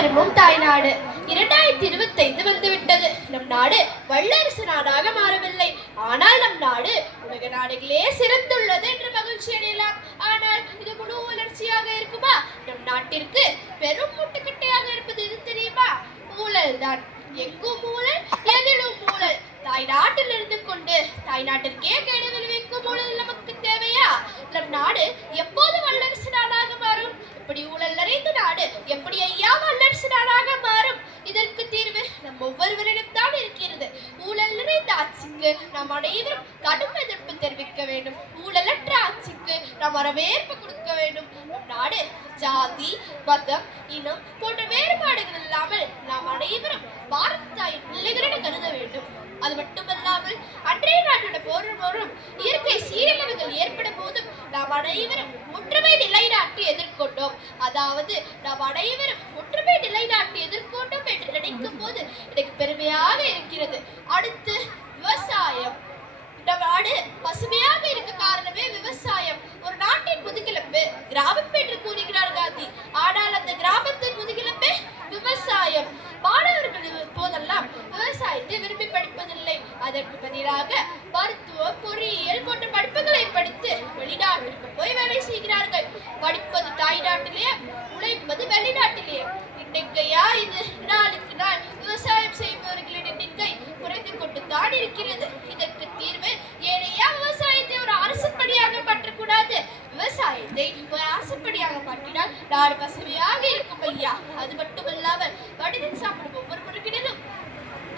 விரும்பும் தாய்நாடு. 2025 வந்துவிட்டது. நம் நாடு வல்லரசு நாடாக மாறவில்லை. ஆனால் நம் நாடு உலக நாடுகளே சிறந்துள்ளது என்று மகிழ்ச்சி அடையலாம். ஆனால் இது முழு வளர்ச்சியாக இருக்குமா? நம் நாட்டிற்கு பெரும் முட்டுக்கட்டையாக இருப்பது இது தெரியுமா? ஊழல் தான். எங்கும் ஊழல், எதிலும் ஊழல். தாய் நாட்டில் இருந்து கொண்டு தாய் நாட்டிற்கே கேடு விளைவிக்கும் ஊழல் நமக்கு தேவையா? நம் நாடு எப்போது வல்லரசு நாடாக மாறும்? இப்படி ஊழல் நிறைந்த நாடு எப்படி ஐயா வல்லரசு நாடாக மாறும்? இதற்கு தீர்வு நம் ஒவ்வொருவரிடம் தான் இருக்கிறது. ஊழல் நிறைந்த ஆட்சிக்கு நாம் அனைவரும் கடும் எதிர்ப்பு தெரிவிக்க வேண்டும். ஊழலற்ற ஆட்சிக்கு நாம் வரவேற்பு கொடுக்க வேண்டும். நம் நாடு ஜாதி, மதம், இனம் போன்ற வேறுபாடுகள் இல்லாமல் நாம் அனைவரும் பாரத தாயின் பிள்ளைகளென கருத வேண்டும். அது மட்டுமல்லாமல் அன்றைய நாட்டோட போரும் இயற்கை சீரழிவுகள் ஏற்படும் போதும் நாம் அனைவரும் ஒற்றுமை நிலைநாட்டி எதிர்கொண்டோம். அதாவது நாம் அனைவரும் ஒற்றுமை நிலைநாட்டி எதிர்கொண்டோம் என்று நினைக்கும் போது எனக்கு பெருமையாக இருக்கிறது. அடுத்து விவசாயம். நம் நாடு பசுமையாக இருக்க காரணமே விவசாயம். ஒரு நாட்டின் முதுகெலும்பு கிராமம் என்று கூறுகிறார் காந்தி. ஆனால் அந்த கிராமத்தின் முதுகெலும்பே விவசாயம். மாணவர்கள் போதெல்லாம் விவசாயத்தை விரும்பி படிப்பதில்லை. அதற்கு பதிலாக மருத்துவம், பொறியியல் போன்ற படிப்புகளை படித்து வெளிநாட்டிற்கு போய் வேலை செய்கிறார்கள். படிப்பது தாய் நாட்டிலேயே, உழைப்பது வெளிநாட்டிலேயே. இன்னைக்கையா இது நாளுக்கு நாள் விவசாயம் செய்பவர்களின் எண்ணிக்கை குறைந்து கொண்டு தான் இருக்கிறது. இதற்கு தீர்வு ஏனையா விவசாயத்தை ஒரு அரசு பணியாக மாற்றக்கூடாது. விவசாயத்தை ஒரு அரசு பணியாக மாற்றினால் நாடு பசுமையாக இருக்கும் ஐயா. அது மட்டுமல்லாமல் மனிதன் சாப்பிடும் ஒவ்வொரு பொருட்களிலும்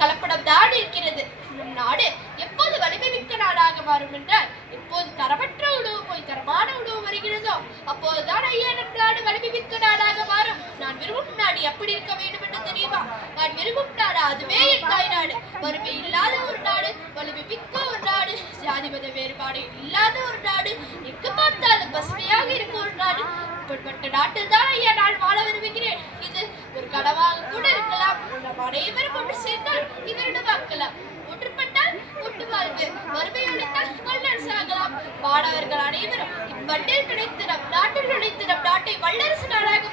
கலப்படம் தான் இருக்கிறது. நம் நாடு எப்போது வலிமை மிக்க நாடாக மாறும் என்றால், எப்போது தரமற்ற உணவு போய் தரமான உணவு வருகிறதோ அப்போதுதான் ஐயா நம் நாடு வலிமை மிக்க நாடாக மாறும். நான் விரும்பும் நாடு எப்படி இருக்க வேண்டும் என்று தெரியுமா? நான் விரும்பும் நாடு அதுவே என் தாய் நாடு. வறுமை இல்லாத ஒரு நாடு, வலிமை மிக்க ஒரு நாடு, ஜாதி மத வேறுபாடு இல்லாத ஒரு நாடு, எங்கு பார்த்தாலும் பசுமையாக இருக்க ஒரு நாடு. இப்படிப்பட்ட நாட்டில் தான் ஐயா நான் வாழ விரும்புகிறேன். இது ஒரு கனவாக கூட இருக்கலாம். நம் அனைவரும் ஒன்று சேர்ந்தால் இவரிடமாக்கலாம். ஒன்றுபட்டால் ஒன்று வாழ்வு, வறுமை ஒழித்தால் வல்லரசு ஆகலாம். மாணவர்கள் அனைவரும் இம்மண்ணில் கிடைத்து நம் நாட்டில் நுழைத்து நம் நாட்டை வல்லரசு நாடாக